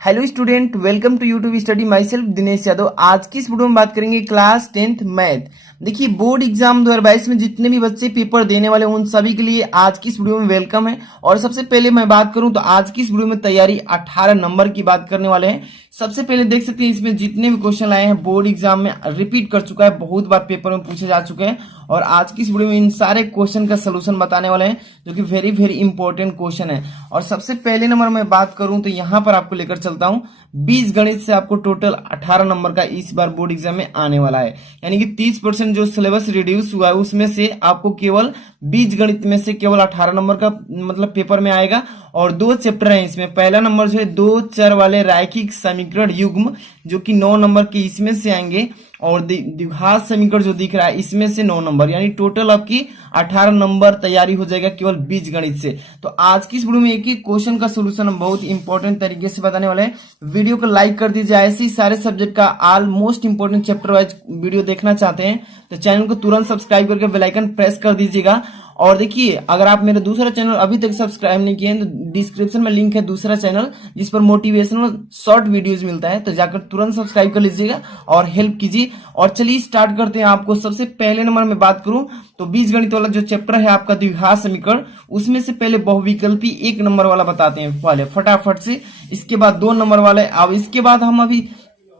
Hello student, welcome to YouTube study myself Dinesh Yadav. आज की इस वीडियो में बात करेंगे क्लास 10th मैथ। देखिए, बोर्ड एग्जाम 2022 में जितने भी बच्चे पेपर देने वाले उन सभी के लिए आज की इस वीडियो में वेलकम है। और सबसे पहले मैं बात करूं तो आज की इस वीडियो में तैयारी 18 नंबर की बात करने वाले हैं। सबसे पहले देख सकते हैं इसमें जितने भी क्वेश्चन आए हैं बोर्ड एग्जाम में रिपीट कर चुका है, बहुत बार पेपर में पूछे जा चुके हैं। और आज की इस वीडियो में इन सारे क्वेश्चन का सोल्यूशन बताने वाले हैं जो कि वेरी वेरी इंपॉर्टेंट क्वेश्चन है। और सबसे पहले नंबर में बात करूं तो यहाँ पर आपको लेकर चलता हूं बीज गणित से। आपको टोटल 18 नंबर का इस बार बोर्ड एग्जाम में आने वाला है, यानी कि 30% जो सिलेबस रिड्यूस हुआ है उसमें से आपको केवल बीज गणित में से केवल 18 नंबर का मतलब पेपर में आएगा। और दो चैप्टर हैं इसमें। पहला नंबर जो है दो चर वाले रैखिक समीकरण युग्म जो कि 9 नंबर के इसमें से आएंगे। और द्विघात समीकरण जो दिख रहा है इसमें से 9 नंबर, यानी टोटल आपकी 18 नंबर तैयारी हो जाएगा केवल बीज गणित से। तो आज की इस वीडियो में एक ही क्वेश्चन का सोल्यूशन हम बहुत इंपॉर्टेंट तरीके से बताने वाले हैं। वीडियो को लाइक कर दीजिए। ऐसे ही सारे सब्जेक्ट का almost important chapter wise video देखना चाहते हैं तो चैनल को तुरंत सब्सक्राइब करके बेल आइकन प्रेस कर दीजिएगा। और देखिए, अगर आप मेरा दूसरा चैनल अभी तक सब्सक्राइब नहीं किए हैं तो डिस्क्रिप्शन में लिंक है दूसरा चैनल जिस पर मोटिवेशनल शॉर्ट वीडियोस मिलता है, तो जाकर तुरंत सब्सक्राइब कर लीजिएगा और हेल्प कीजिए। और चलिए स्टार्ट करते हैं। आपको सबसे पहले नंबर में बात करूं तो बीज गणित वाला जो चैप्टर है आपका द्विघात समीकरण, उसमें से पहले बहुविकल्पी 1 नंबर वाला बताते हैं पहले फटाफट से। इसके बाद 2 नंबर वाले, अब इसके बाद हम अभी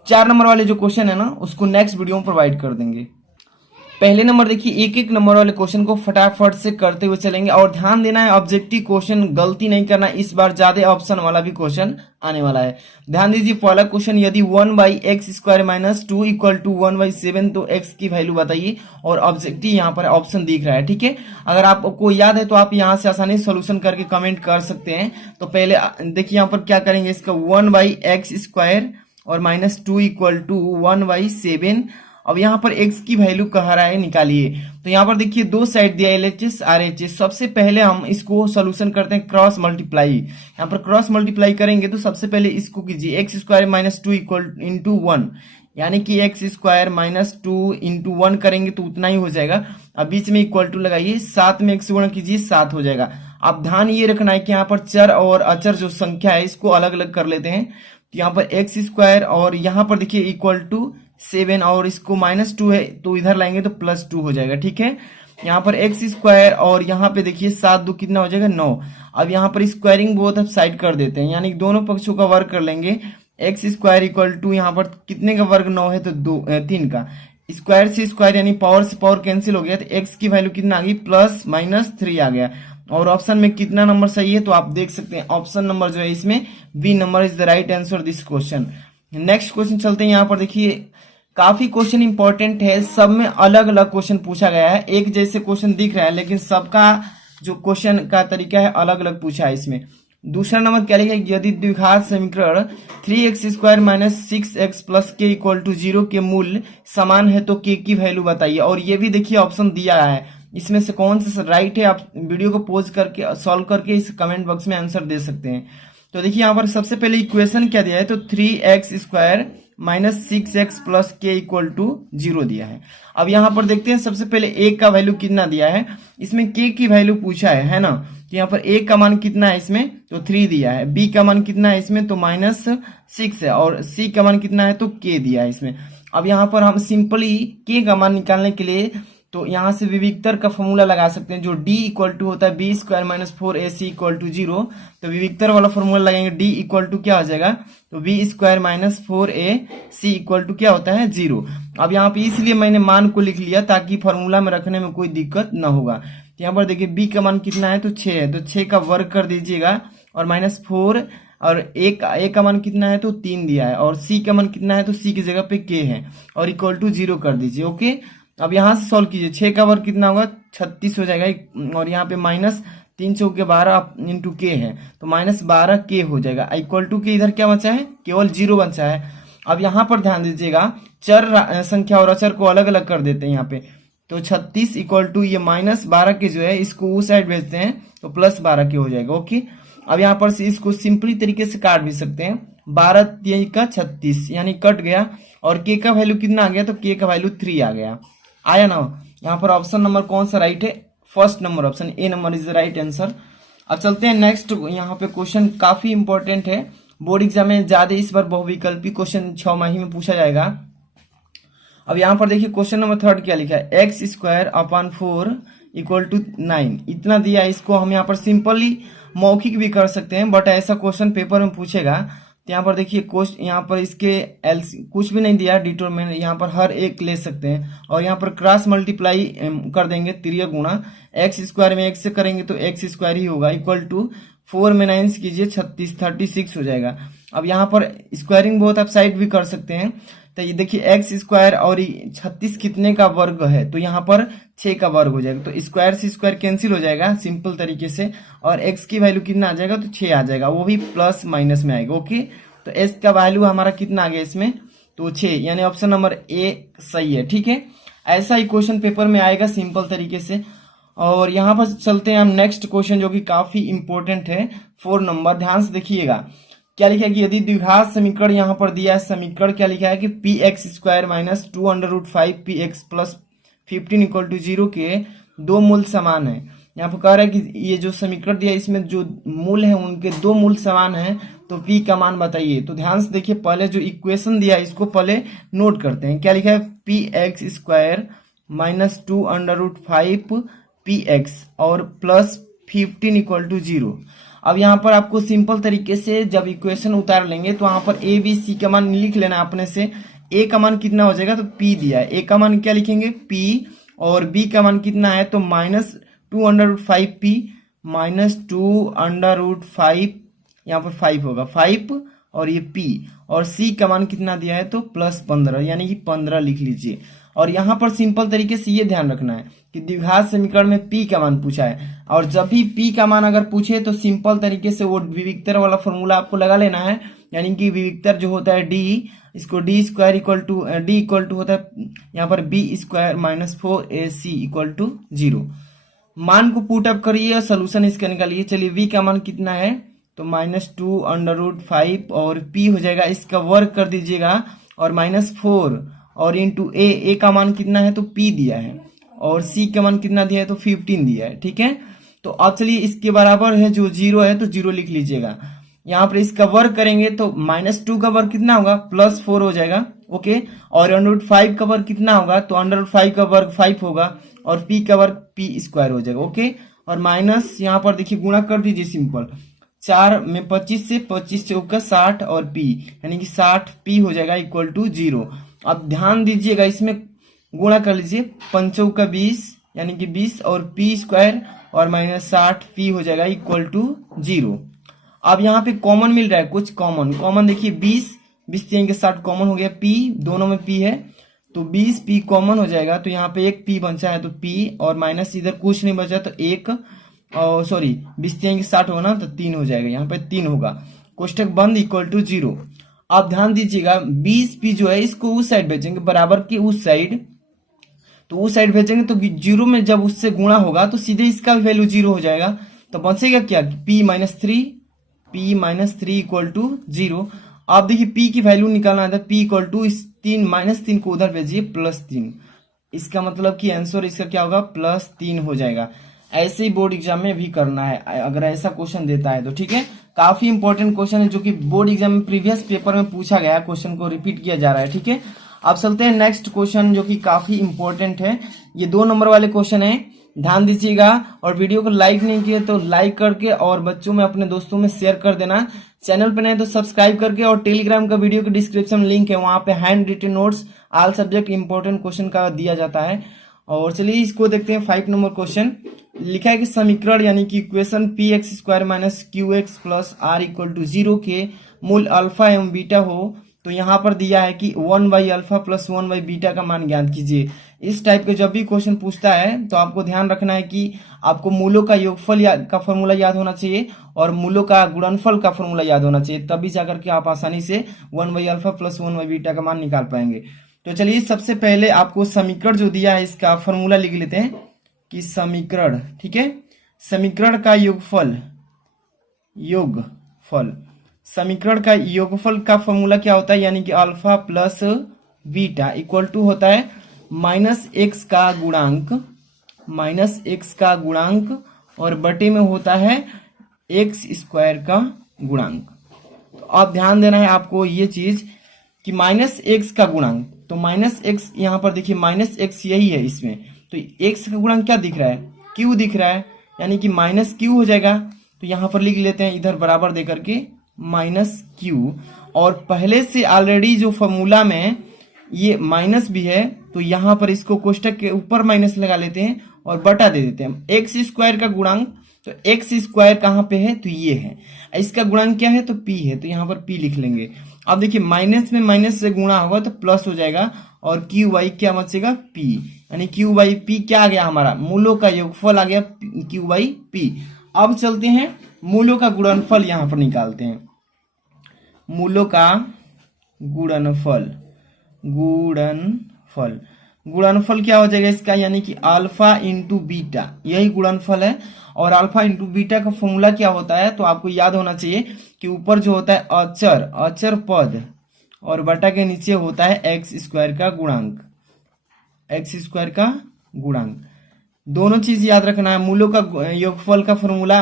4 नंबर वाले जो क्वेश्चन है ना उसको नेक्स्ट वीडियो में प्रोवाइड कर देंगे। पहले नंबर देखिए, एक एक नंबर वाले क्वेश्चन को फटाफट से करते हुए चलेंगे। और ध्यान देना है ऑब्जेक्टिव क्वेश्चन, गलती नहीं करना। इस बार ज्यादा ऑप्शन वाला भी क्वेश्चन आने वाला है। ध्यान दीजिए, पहला क्वेश्चन, यदि 1/x² - 2 = 1/7 तो x की वैल्यू बताइए। और ऑब्जेक्टिव यहाँ पर ऑप्शन दिख रहा है, ठीक है। अगर आपको याद है तो आप यहाँ से आसानी से सोल्यूशन करके कमेंट कर सकते हैं। तो पहले देखिए यहाँ पर क्या करेंगे, इसका 1/x² और -2 = 1/7। अब यहाँ पर x की वैल्यू कह रहा है निकालिए। तो यहाँ पर देखिए दो साइड दिया LHS RHS। सबसे पहले हम इसको सोल्यूशन करते हैं क्रॉस मल्टीप्लाई। यहाँ पर क्रॉस मल्टीप्लाई करेंगे तो सबसे पहले इसको कीजिए, x² - 2 × 1, यानी कि x² - 2 × 1 करेंगे तो उतना ही हो जाएगा। अब बीच में इक्वल टू लगाइए, 7 में 1 से गुणा कीजिए, 7 हो जाएगा। अब ध्यान ये रखना है कि यहाँ पर चर और अचर जो संख्या है इसको अलग अलग कर लेते हैं। तो यहाँ पर x² और यहाँ पर देखिए इक्वल टू 7 और इसको -2 है तो इधर लाएंगे तो +2 हो जाएगा, ठीक है। यहाँ पर x² और यहाँ पे देखिए 7 2 कितना हो जाएगा 9। अब यहाँ पर स्क्वायरिंग बोथ अब साइड कर देते हैं, यानी दोनों पक्षों का वर्ग कर लेंगे। x² = यहाँ पर कितने का वर्ग 9 है तो 3 का। स्क्वायर से स्क्वायर यानी पावर से पावर कैंसिल हो गया तो x की वैल्यू कितना आ गई +-3 आ गया। और ऑप्शन में कितना नंबर सही है तो आप देख सकते हैं ऑप्शन नंबर जो है इसमें B number is the right answer this question. Next question चलते हैं। यहाँ पर देखिए काफी क्वेश्चन इंपॉर्टेंट है, सब में अलग अलग क्वेश्चन पूछा गया है। एक जैसे क्वेश्चन दिख रहा है लेकिन सबका जो क्वेश्चन का तरीका है अलग अलग पूछा है इसमें। दूसरा नंबर क्या लिखा है, यदि द्विघात समीकरण 3x² - 6x + k = 0 के मूल्य समान है तो k की वैल्यू बताइए। और ये भी देखिए ऑप्शन दिया है, इसमें से कौन सा राइट है आप वीडियो को पॉज करके सॉल्व करके इस कमेंट बॉक्स में आंसर दे सकते हैं। तो देखिए यहाँ पर सबसे पहले इक्वेशन क्या दिया है तो 3x² - 6x + k = 0 दिया है। अब यहाँ पर देखते हैं सबसे पहले a का वैल्यू कितना दिया है, इसमें k की वैल्यू पूछा है ना। तो यहाँ पर a का मान कितना है इसमें तो 3 दिया है, b का मान कितना है इसमें तो -6 है, और c का मान कितना है तो k दिया है इसमें। अब यहाँ पर हम सिंपली k का मान निकालने के लिए तो यहाँ से विविक्तर का फॉर्मूला लगा सकते हैं, जो d = होता है b² - 4ac = 0। तो विविक्तर वाला फॉर्मूला लगाएंगे, d = क्या हो जाएगा तो b² - 4ac = क्या होता है 0। अब यहाँ पे इसलिए मैंने मान को लिख लिया ताकि फॉर्मूला में रखने में कोई दिक्कत ना होगा। तो यहाँ पर देखिए b का मान कितना है तो 6 है, तो 6 का वर्ग कर दीजिएगा और -4, और a का मान कितना है तो 3 दिया है, और c का मान कितना है तो c की जगह पे k है और इक्वल टू 0 कर दीजिए। ओके, अब यहाँ से सॉल्व कीजिए, 6 का वर्ग कितना होगा 36 हो जाएगा, और यहाँ पे -3 × 12 × k है तो -12k हो जाएगा। इक्वल टू के इधर क्या बचा है केवल 0 बचा है। अब यहाँ पर ध्यान दीजिएगा, चर संख्या और अचर को अलग अलग कर देते हैं यहाँ पे। तो 36 = ये -12 के जो है इसको उस साइड भेजते हैं तो +12 के हो जाएगा। ओके, अब यहाँ पर से इसको सिंपली तरीके से काट भी सकते हैं, 12 3 का 36 यानी कट गया, और k का वैल्यू कितना आ गया तो k का वैल्यू 3 आ गया, आया ना। यहाँ पर ऑप्शन नंबर कौन सा राइट है, first number option A number is the right answer. अब चलते हैं नेक्स्ट, यहाँ पे क्वेश्चन काफी इंपॉर्टेंट है। बोर्ड एग्जाम में ज्यादा इस बार बहुविकल्पी क्वेश्चन 6 माही में पूछा जाएगा। अब यहाँ पर देखिए क्वेश्चन नंबर 3 क्या लिखा है, x square upon 4 equal to 9, इतना दिया है। इसको हम यहाँ पर सिंपली मौखिक भी कर सकते हैं, बट ऐसा क्वेश्चन पेपर में पूछेगा तो यहाँ पर देखिए क्वेश्चन, यहाँ पर इसके कुछ भी नहीं दिया डिटरमिनेंट, यहाँ पर हर एक ले सकते हैं और यहाँ पर क्रॉस मल्टीप्लाई कर देंगे, तिर्यक गुणा। एक्स स्क्वायर में एक्स से करेंगे तो एक्स स्क्वायर ही होगा, इक्वल टू 4 में 9 कीजिए 36 हो जाएगा। अब यहाँ पर स्क्वायरिंग बहुत आप साइड भी कर सकते हैं, तो ये देखिए एक्स स्क्वायर और 36 कितने का वर्ग है, तो यहाँ पर 6 का वर्ग हो जाएगा, तो स्क्वायर से स्क्वायर कैंसिल हो जाएगा सिंपल तरीके से, और एक्स की वैल्यू कितना आ जाएगा, तो 6 आ जाएगा, वो भी प्लस माइनस में आएगा। ओके, तो एस का वैल्यू हमारा कितना आ गया इसमें, तो 6, यानी ऑप्शन नंबर ए सही है। ठीक है, ऐसा ही क्वेश्चन पेपर में आएगा सिंपल तरीके से। और यहाँ पर चलते हैं हम नेक्स्ट क्वेश्चन जो कि काफी इंपॉर्टेंट है, 4 नंबर, ध्यान से देखिएगा। क्या लिखा है कि यदि द्विघात समीकरण यहाँ पर दिया है, समीकरण क्या लिखा है कि p x square minus 2√5 p x plus 15 equal to 0 के दो मूल समान है। यहाँ पर कह रहा है कि ये जो समीकरण दिया है इसमें जो मूल है उनके दो मूल समान है, तो पी का मान बताइए। तो ध्यान से देखिए, पहले जो इक्वेशन दिया है इसको पहले नोट करते हैं। क्या लिखा है, P x square minus 2√5 p x और प्लस 15 इक्वल टू 0। अब यहाँ पर आपको सिंपल तरीके से जब इक्वेशन उतार लेंगे तो यहाँ पर ए बी सी का मान लिख लेना अपने से। ए का मान कितना हो जाएगा, तो पी दिया है, ए का मान क्या लिखेंगे पी, और बी का मान कितना है तो माइनस 2√5 पी माइनस 2√5, यहाँ पर 5 होगा 5, और ये पी, और सी का मान कितना दिया है तो प्लस 15, यानी कि 15 लिख लीजिए। और यहाँ पर सिंपल तरीके से ये ध्यान रखना है कि द्विघात समीकरण में पी का मान पूछा है, और जब भी पी का मान अगर पूछे तो सिंपल तरीके से वो विविक्तर वाला फॉर्मूला आपको लगा लेना है, यानी कि विविक्तर जो होता है डी, इसको D square equal to D equal to होता है यहाँ पर B square minus 4ac equal to 0। मान को पुट अप करिए, सोल्यूशन इसका निकालिए। चलिए वी का मान कितना है तो -2√5, और पी हो जाएगा इसका वर्ग कर दीजिएगा, और -4, और इंटू ए का मान कितना है तो पी दिया है, और सी का मान कितना दिया है तो 15 दिया है। ठीक है, तो अब चलिए इसके बराबर है जो 0 है तो 0 लिख लीजिएगा। यहाँ पर इसका वर्ग करेंगे तो -2 का वर्ग कितना होगा +4 हो जाएगा। ओके, और √5 का वर्ग कितना होगा तो √5 का वर्ग 5 होगा, और p का वर्ग p स्क्वायर हो जाएगा। ओके, और माइनस यहाँ पर देखिए गुणा कर दीजिए सिंपल, 4 में 25 से 25 चौका 60 और p, यानी कि 60p हो जाएगा इक्वल टू 0। अब ध्यान दीजिएगा इसमें गुणा कर लीजिए, 5 चौका 20 यानी कि 20, और p स्क्वायर और माइनस 60p हो जाएगा इक्वल टू 0। अब यहाँ पे कॉमन मिल रहा है, कुछ कॉमन देखिए 20 के 60 कॉमन हो गया, p दोनों में p है तो 20p कॉमन हो जाएगा, तो यहाँ पे एक p बचा है तो p, और माइनस इधर कुछ नहीं बचा तो 1, और सॉरी 20 के 60 होगा ना तो 3 हो जाएगा, यहाँ पे 3 होगा, कोष्टक बंद इक्वल टू 0। आप ध्यान दीजिएगा 20p जो है इसको उस साइड भेजेंगे, बराबर की उस साइड, तो उस साइड भेजेंगे तो 0 में जब उससे गुणा होगा तो सीधे इसका भी वैल्यू 0 हो जाएगा, तो बचेगा क्या p-3 इक्वल टू 0। आप देखिए p की वैल्यू निकालना था, p इक्वल टू इस 3 -3 को उधर भेजिए +3, इसका मतलब कि आंसर इसका क्या होगा +3 हो जाएगा। ऐसे ही बोर्ड एग्जाम में भी करना है अगर ऐसा क्वेश्चन देता है तो। ठीक है, काफी इंपॉर्टेंट क्वेश्चन है जो कि बोर्ड एग्जाम में प्रीवियस पेपर में पूछा गया है, क्वेश्चन को रिपीट किया जा रहा है। ठीक है, अब चलते हैं नेक्स्ट क्वेश्चन जो कि काफी इंपॉर्टेंट है, ये 2 नंबर वाले क्वेश्चन है, ध्यान दीजिएगा। और वीडियो को लाइक नहीं किए तो लाइक करके और बच्चों में अपने दोस्तों में शेयर कर देना, चैनल पे नए तो सब्सक्राइब करके, और टेलीग्राम का वीडियो के डिस्क्रिप्शन लिंक है, वहां पे handwritten notes all subject important question का दिया जाता है। और चलिए इसको देखते हैं। 5 नंबर क्वेश्चन लिखा है कि समीकरण यानी कि equation p x square minus q x plus r equal to 0 के मूल अल्फा एवं बीटा हो, तो यहाँ पर दिया है कि 1/अल्फा प्लस 1/बीटा का मान ज्ञात कीजिए। इस टाइप के जब भी क्वेश्चन पूछता है तो आपको ध्यान रखना है कि आपको मूलों का योगफल का फॉर्मूला याद होना चाहिए और मूलों का गुणनफल का फॉर्मूला याद होना चाहिए, तभी जाकर के आप आसानी से 1/अल्फा प्लस 1/बीटा का मान निकाल पाएंगे। तो चलिए सबसे पहले आपको समीकरण जो दिया है इसका फॉर्मूला लिख लेते हैं कि समीकरण, ठीक है, समीकरण का योगफल समीकरण का योगफल का फॉर्मूला क्या होता है, यानी कि alpha plus beta equal to होता है -x का गुणांक और बटे में होता है x स्क्वायर का गुणांक। तो अब ध्यान देना है आपको ये चीज कि माइनस एक्स का गुणांक, तो माइनस एक्स यहाँ पर देखिए माइनस एक्स यही है इसमें, तो एक्स का गुणांक क्या दिख रहा है, क्यू दिख रहा है, यानी कि माइनस क्यू हो जाएगा। तो यहाँ पर लिख लेते हैं इधर बराबर दे करके माइनस क्यू, और पहले से ऑलरेडी जो फॉर्मूला में ये माइनस भी है तो यहाँ पर इसको कोष्टक के ऊपर माइनस लगा लेते हैं और बटा दे देते हैं। एक्स स्क्वायर का गुणांक, तो एक्स स्क्वायर कहाँ पे है, तो ये है, इसका गुणांक क्या है, तो पी है, तो यहाँ पर पी लिख लेंगे। अब देखिए माइनस में माइनस से गुणा होगा तो प्लस हो जाएगा, और क्यू बाई क्या बचेगा, पी, यानी क्यू बाई पी क्या आ गया हमारा, मूलों का योगफल आ गया क्यू बाई पी। अब चलते हैं मूलों का गुणनफल यहाँ पर निकालते हैं, मूलों का गुणनफल, गुणनफल क्या हो जाएगा इसका, यानी कि अल्फा इंटू बीटा, यही गुणनफल है। और अल्फा इंटू बीटा का फॉर्मूला क्या होता है, तो आपको याद होना चाहिए कि ऊपर जो होता है अचर पद, और बटा के नीचे होता है एक्स स्क्वायर का गुणांक, एक्स स्क्वायर का गुणांक। दोनों चीज याद रखना है, मूलों का योगफल का फॉर्मूला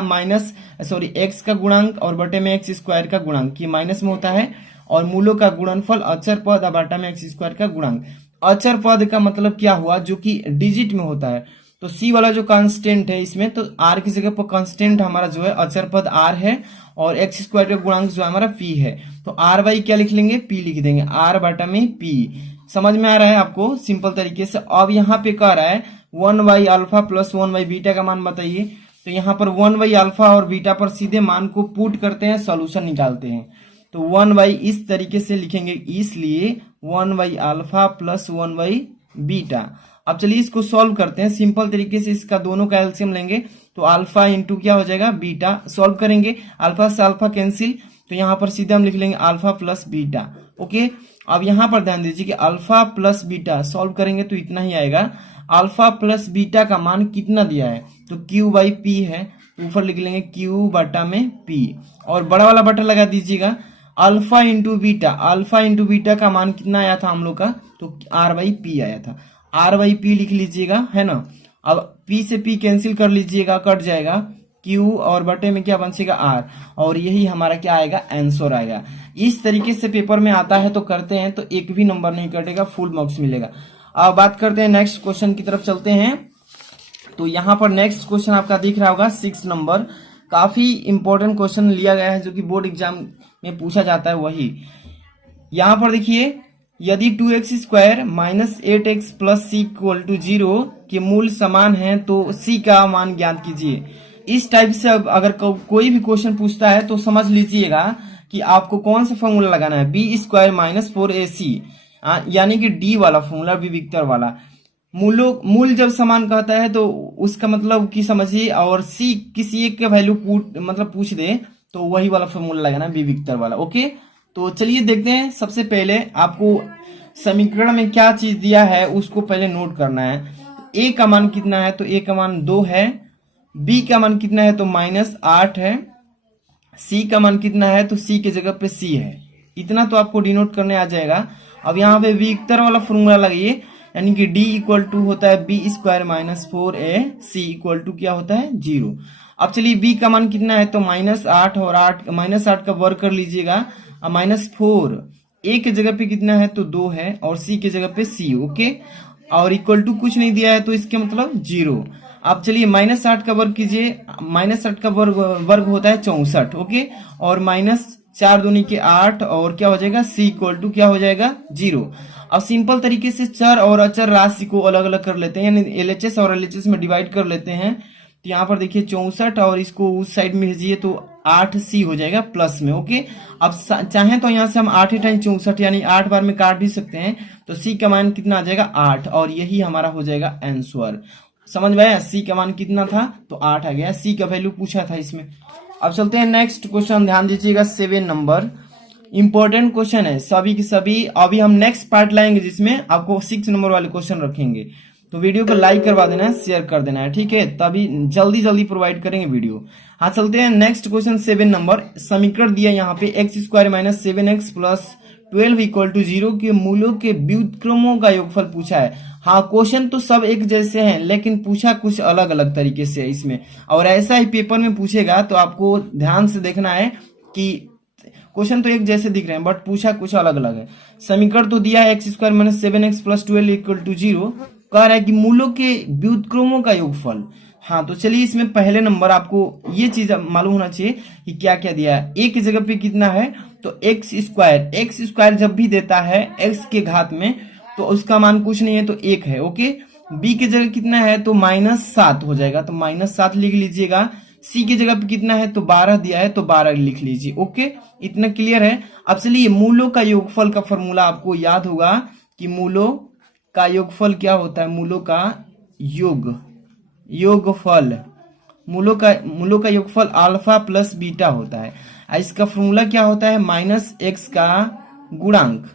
एक्स का गुणांक और बटे में एक्स स्क्वायर का गुणांक, ये माइनस में होता है, और मूलों का गुणनफल अचर पद और बटा में एक्स स्क्वायर का गुणांक। अचर पद का मतलब क्या हुआ, जो कि डिजिट में होता है, तो सी वाला जो कांस्टेंट है इसमें, तो आर की जगह पर कांस्टेंट हमारा जो है अचर पद आर है, और एक्स स्क्वायर का गुणांक जो है हमारा पी है, तो आर बाई क्या लिख लेंगे, पी लिख देंगे, आर बटा में पी। समझ में आ रहा है आपको सिंपल तरीके से। अब यहाँ पे कह रहा है 1 अल्फा प्लस 1 बीटा का मान बताइए, तो यहाँ पर 1 अल्फा और बीटा पर सीधे मान को पुट करते हैं, सॉल्यूशन निकालते हैं, तो 1 इस तरीके से लिखेंगे, इसलिए 1 अल्फा प्लस 1 बीटा। अब चलिए इसको सॉल्व करते हैं सिंपल तरीके से, इसका दोनों का एलसीएम लेंगे, तो अल्फा इंटू क्या हो जाएगा, बीटा। सॉल्व करेंगे, अल्फा से अल्फा कैंसिल, तो यहाँ पर सीधे हम लिख लेंगे अल्फा प्लस बीटा। ओके, अब यहाँ पर ध्यान दीजिए कि अल्फा प्लस बीटा सॉल्व करेंगे तो इतना ही आएगा। अल्फा प्लस बीटा का मान कितना दिया है, तो क्यू बाई पी है, ऊपर लिख लेंगे क्यू बटा में पी, और बड़ा वाला बटा लगा दीजिएगा। अल्फा इंटू बीटा का मान कितना आया था हम लोग का, तो आर बाई पी आया था, आर बाई पी लिख लीजिएगा, है ना। अब पी से पी कैंसिल कर लीजिएगा, कट जाएगा, क्यू और बटे में क्या बचेगा, आर, और यही हमारा क्या आएगा, आंसर आएगा। इस तरीके से पेपर में आता है तो करते हैं, तो एक भी नंबर नहीं कटेगा, फुल मार्क्स मिलेगा। अब बात करते हैं नेक्स्ट क्वेश्चन की तरफ चलते हैं। तो यहाँ पर नेक्स्ट क्वेश्चन आपका दिख रहा होगा 6 नंबर, काफी इंपॉर्टेंट क्वेश्चन लिया गया है जो कि बोर्ड एग्जाम में पूछा जाता है। वही यहाँ पर देखिए, यदि 2x square minus 8x plus c equal to 0 के मूल समान है तो c का मान ज्ञात कीजिए। इस टाइप से अगर कोई भी क्वेश्चन पूछता है तो समझ लीजिएगा कि आपको कौन सा फॉर्मूला लगाना है, बी स्क्वायर माइनस 4ac, यानी कि डी वाला फॉर्मूला, बी विक्टर वाला। मूल जब समान कहता है तो उसका मतलब कि समझिए, और सी किसी एक के वैल्यू पूछ दे तो वही वाला फॉर्मूला लगाना है, बी विक्टर वाला। ओके, तो चलिए देखते हैं। सबसे पहले आपको समीकरण में क्या चीज दिया है उसको पहले नोट करना है। ए का मान कितना है, तो ए का मान 2 है, बी का मान कितना है, तो -8 है, सी का मान कितना है, तो सी की जगह पे सी है, इतना तो आपको डिनोट करने आ जाएगा। अब यहाँ पे विक्टर वाला फॉर्मूला लगाइए, यानी कि डी इक्वल टू होता है b square minus 4a, c equal to क्या होता है, 0। अब चलिए बी का मान कितना है, तो -8, और -8 का वर्ग कर लीजिएगा, -4, ए की जगह पे कितना है, तो 2 है, और सी की जगह पे सी। ओके, और इक्वल टू कुछ नहीं दिया है तो इसके मतलब 0। अब चलिए -8 का वर्ग कीजिए, -8 का वर्ग होता है 64। ओके, और -4 दूनी के 8, और क्या हो जाएगा, सी इक्वल टू क्या हो जाएगा, 0। अब सिंपल तरीके से चर और अचर राशि को अलग अलग कर लेते हैं, यानी एलएचएस और एलएचएस में डिवाइड कर लेते हैं। तो यहाँ पर देखिए 64, और इसको उस साइड में भेजिए तो 8c हो जाएगा प्लस में। ओके, अब चाहें तो यहाँ से हम 8 टाइम 64 यानी 8 बार में काट भी सकते हैं, तो c का मान कितना आ जाएगा, 8, और यही हमारा हो जाएगा आंसर। समझ में आया, c का मान कितना था, तो 8 आ गया, c का वैल्यू पूछा था इसमें। अब चलते हैं नेक्स्ट क्वेश्चन, ध्यान दीजिएगा 7 नंबर, इंपॉर्टेंट क्वेश्चन है सभी की सभी। अभी हम नेक्स्ट पार्ट लाएंगे जिसमें आपको 6 नंबर वाले क्वेश्चन रखेंगे, तो वीडियो को लाइक करवा देना है, शेयर कर देना है, ठीक है, तभी जल्दी प्रोवाइड करेंगे वीडियो। हाँ, चलते हैं नेक्स्ट क्वेश्चन 7 नंबर। समीकरण दिया यहाँ पे x square minus 7x plus 12 equal to 0 के मूलों के व्युत्क्रमों का योगफल पूछा है। हाँ, क्वेश्चन तो सब एक जैसे हैं, लेकिन पूछा कुछ अलग अलग तरीके से इसमें, और ऐसा ही पेपर में पूछेगा, तो आपको ध्यान से देखना है कि क्वेश्चन तो एक जैसे दिख रहे हैं बट पूछा कुछ अलग अलग है। समीकरण तो दिया है x square minus 7x plus 12 equal to 0। कह रहा है कि मूलों के व्युत्क्रमों का योगफल। हाँ तो चलिए इसमें पहले नंबर आपको ये चीज मालूम होना चाहिए कि क्या क्या दिया है। ए की जगह पे कितना है तो एक्स स्क्वायर जब भी देता है एक्स के घात में तो उसका मान कुछ नहीं है तो 1 है। ओके, बी की जगह कितना है तो -7 हो जाएगा तो -7 लिख लीजिएगा। सी की जगह पे कितना है तो 12 दिया है तो 12 लिख लीजिए। ओके, इतना क्लियर है। अब चलिए मूलों का योगफल का फॉर्मूला आपको याद होगा कि मूलों का योगफल क्या होता है। मूलों का योगफल मूलों का योगफल अल्फा प्लस बीटा होता है। इसका फॉर्मूला क्या होता है -x का गुणांक।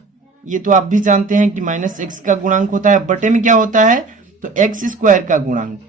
ये तो आप भी जानते हैं कि -x का गुणांक होता है बटे में क्या होता है तो x स्क्वायर का गुणांक।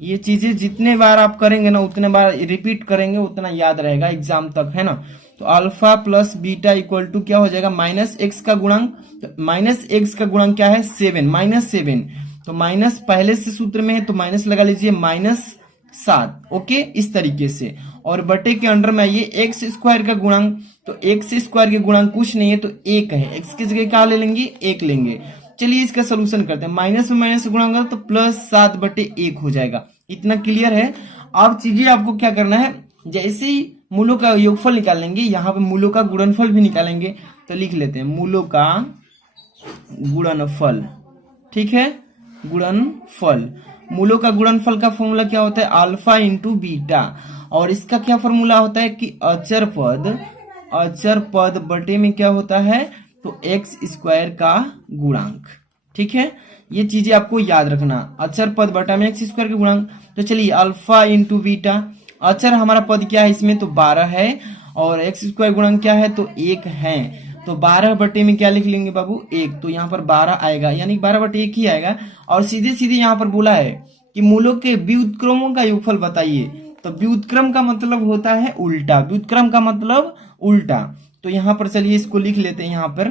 ये चीजें जितने बार आप करेंगे ना उतने बार रिपीट करेंगे उतना याद रहेगा एग्जाम तक, है ना। तो alpha plus beta equal to क्या हो जाएगा -x का गुणांक। तो -x का गुणांक क्या है 7 तो माइनस पहले से सूत्र में है तो माइनस लगा लीजिए -7। ओके, इस तरीके से। और बटे के अंडर में ये एक्स स्क्वायर का गुणांक तो एक्स स्क्वायर के गुणांक कुछ नहीं है तो 1 है। एक्स की जगह क्या ले लेंगे 1 लेंगे। चलिए इसका सोल्यूशन करते हैं। माइनस में माइनस से गुणा होगा तो +7/1 हो जाएगा। इतना क्लियर है। अब चीजें आपको क्या करना है, जैसे ही मूलों का योगफल निकाल लेंगे यहाँ पे मूलों का गुणनफल भी निकालेंगे। तो लिख लेते हैं मूलों का गुणनफल। ठीक है, गुणनफल। मूलों का गुणनफल का फॉर्मूला क्या होता है अल्फा इंटू बीटा। और इसका क्या फॉर्मूला होता है कि अचर पद बटे में क्या होता है तो एक्स स्क्वायर का गुणांक। ठीक है, ये चीजें आपको याद रखना। अचर पद बटा में एक्स स्क्वायर का गुणांक। तो चलिए अल्फा इंटू बीटा। अचर हमारा पद क्या है इसमें तो 12 है और एक्स स्क्वायर गुणांक क्या है तो 1 है। तो 12 बटे में क्या लिख लेंगे बाबू 1। तो यहाँ पर 12 आएगा यानी 12/1 ही आएगा। और सीधे सीधे यहाँ पर बोला है कि मूलों के व्युत्क्रमों का योगफल बताइए। तो व्युत्क्रम का मतलब होता है उल्टा। व्युत्क्रम का मतलब उल्टा। तो यहाँ पर चलिए इसको लिख लेते हैं। यहाँ पर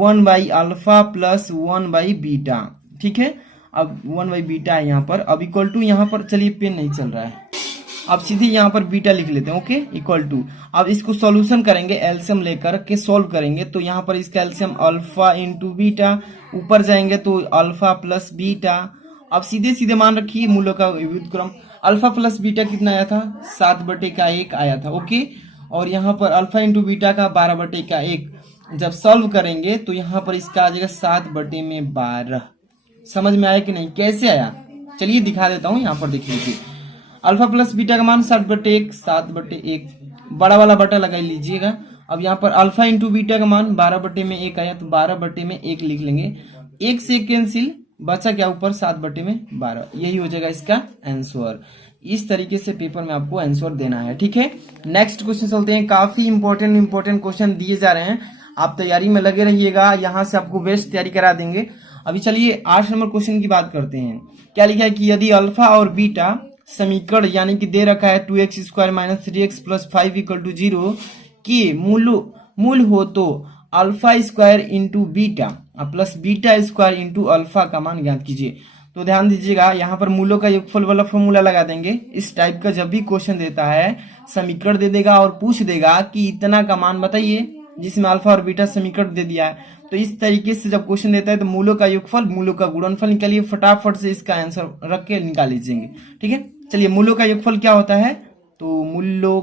1/अल्फा प्लस 1/बीटा। ठीक है, अब 1/बीटा है यहाँ पर। अब इक्वल टू यहाँ पर चलिए पेन नहीं चल रहा है, अब सीधे यहाँ पर बीटा लिख लेते हैं। Okay, equal to. अब इसको सॉल्यूशन करेंगे, एलसीएम लेकर के सॉल्व करेंगे। तो यहाँ पर इसका एलसीएम अल्फा इंटू बीटा, ऊपर जाएंगे तो अल्फा प्लस बीटा। अब सीधे सीधे मान रखिए मूलों का व्युत्क्रम। अल्फा प्लस बीटा कितना आया था 7/1 आया था। ओके, और यहाँ पर अल्फा इंटू बीटा का 12/1। जब सॉल्व करेंगे तो यहाँ पर इसका आ जाएगा 7/12। समझ में आया कि नहीं, कैसे आया चलिए दिखा देता हूँ। यहाँ पर देख लीजिए अल्फा प्लस बीटा का मान 7/1 बड़ा वाला बटा लगा लीजिएगा। अब यहाँ पर अल्फा इंटू बीटा का मान 12/1 आया तो 12/1 लिख लेंगे। 1 से कैंसिल, बचा क्या ऊपर 7/12। यही हो जाएगा इसका आंसर। इस तरीके से पेपर में आपको आंसर देना है। ठीक है, नेक्स्ट क्वेश्चन चलते हैं। काफी इंपॉर्टेंट क्वेश्चन दिए जा रहे हैं, आप तैयारी में लगे रहिएगा। यहाँ से आपको बेस्ट तैयारी करा देंगे। अभी चलिए 8 नंबर क्वेश्चन की बात करते हैं। क्या लिखा है कि यदि अल्फा और बीटा समीकरण यानी कि दे रखा है 2x square minus 3x plus 5 equal to 0 की मूल हो तो alpha square into beta plus beta square into alpha का मान ज्ञात कीजिए। तो ध्यान दीजिएगा, यहाँ पर मूलों का योगफल वाला फॉर्मूला लगा देंगे। इस टाइप का जब भी क्वेश्चन देता है समीकरण दे देगा और पूछ देगा कि इतना का मान बताइए, जिसमें अल्फा और बीटा समीकरण दे दिया है। तो इस तरीके से जब क्वेश्चन देता है तो मूलों का योगफल मूलों का गुणनफल निकालिए, फटाफट से इसका आंसर रख के निकाल लीजिएंगे। ठीक है, चलिए मूलों का योगफल क्या होता है तो मूलों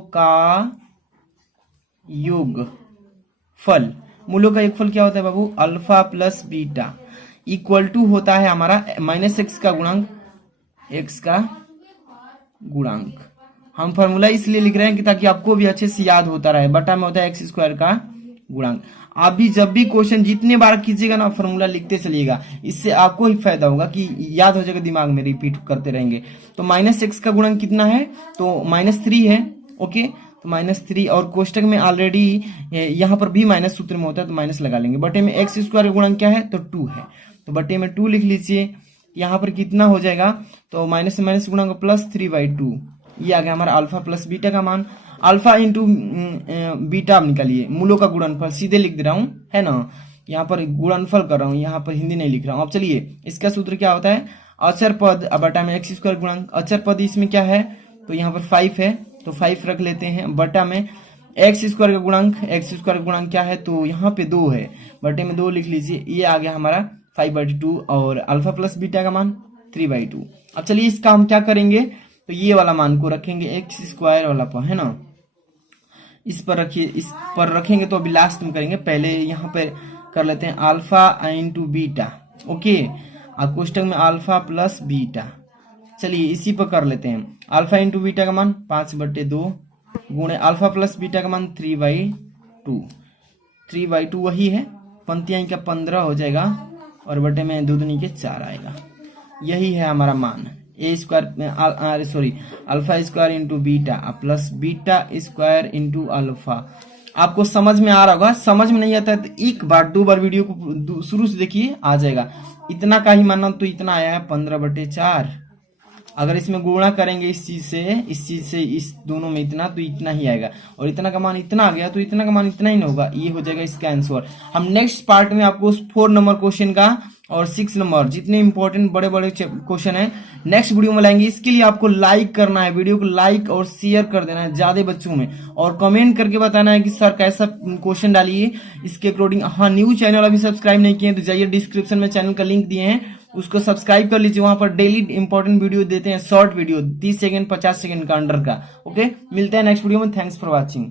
का योगफल क्या होता है बाबू alpha plus beta equal to होता है हमारा -x का गुणांक। हम फॉर्मूला इसलिए लिख रहे हैं कि ताकि आपको भी अच्छे से याद होता रहे। बटा में होता है x स्क्वायर का गुणांक। आप भी जब भी क्वेश्चन जितने बार कीजिएगा ना फॉर्मूला लिखते चलिएगा, इससे आपको ही फायदा होगा कि याद हो जाएगा, दिमाग में रिपीट करते रहेंगे। तो -x का गुणांक कितना है तो -3 है। ओके, तो -3 और कोष्टक में ऑलरेडी यहाँ पर भी माइनस सूत्र में होता है तो माइनस लगा लेंगे। बटे में x स्क्वायर का गुणांक क्या है तो 2 है तो बटे में 2 लिख लीजिए। यहाँ पर कितना हो जाएगा तो माइनस से माइनस गुणांक +3/2। ये आ गया हमारा अल्फा प्लस बीटा का मान। अल्फा इंटू बीटा निकालिए, मूलों का गुणनफल सीधे लिख दे रहा हूँ, है ना। यहाँ पर गुणनफल कर रहा हूँ, यहाँ पर हिंदी नहीं लिख रहा हूँ। अब चलिए इसका सूत्र क्या होता है अचर पद बटा में x स्क्वायर गुणांक। अचर पद इसमें क्या है तो यहाँ पर 5 है तो 5 रख लेते हैं बटा में एक्स स्क्वायर का गुणांक क्या है, तो यहाँ पे 2 है, बटे में 2 लिख लीजिए। ये आ गया हमारा 5/2 और अल्फा प्लस बीटा का मान 3/2। अब चलिए इसका हम क्या करेंगे, तो ये वाला मान को रखेंगे एक्स स्क्वायर वाला पर, है ना, इस पर रखिए, इस पर रखेंगे तो अभी लास्ट में करेंगे। पहले यहाँ पे कर लेते हैं अल्फा इंटू बीटा। ओके, अब कोष्टक में अल्फा प्लस बीटा, चलिए इसी पर कर लेते हैं। अल्फा इंटू बीटा का मान 5/2 गुणे अल्फा प्लस बीटा का मान 3/2। 3/2 वही है, पंक्तियां का 15 हो जाएगा और बटे में 2 दूनी के 4 आएगा। यही है हमारा मान, A square sorry alpha square into beta plus beta square into alpha. आपको समझ में आ रहा होगा, समझ में नहीं आता है तो एक बार 2 बार वीडियो को शुरू से देखिए, आ जाएगा। इतना का ही मानना, तो इतना आया है 15/4। अगर इसमें गुणा करेंगे इस चीज से इस दोनों में इतना, तो इतना ही आएगा, और इतना का मान इतना आ गया तो इतना का मान इतना ही ना होगा, ये हो जाएगा इसका आंसर। हम नेक्स्ट पार्ट में आपको 4 नंबर क्वेश्चन का और 6 नंबर जितने इंपॉर्टेंट बड़े बड़े क्वेश्चन है नेक्स्ट वीडियो में लाएंगे। इसके लिए आपको लाइक करना है, वीडियो को लाइक और शेयर कर देना है ज्यादा बच्चों में, और कमेंट करके बताना है कि सर कैसा क्वेश्चन डालिए इसके अकॉर्डिंग। हाँ, न्यू चैनल अभी सब्सक्राइब नहीं किए तो जाइए, डिस्क्रिप्शन में चैनल का लिंक दिए हैं, उसको सब्सक्राइब कर लीजिए। वहां पर डेली इंपॉर्टेंट वीडियो देते हैं, शॉर्ट वीडियो 30 सेकंड 50 सेकंड का अंडर का। ओके, मिलते हैं नेक्स्ट वीडियो में। Thanks for watching.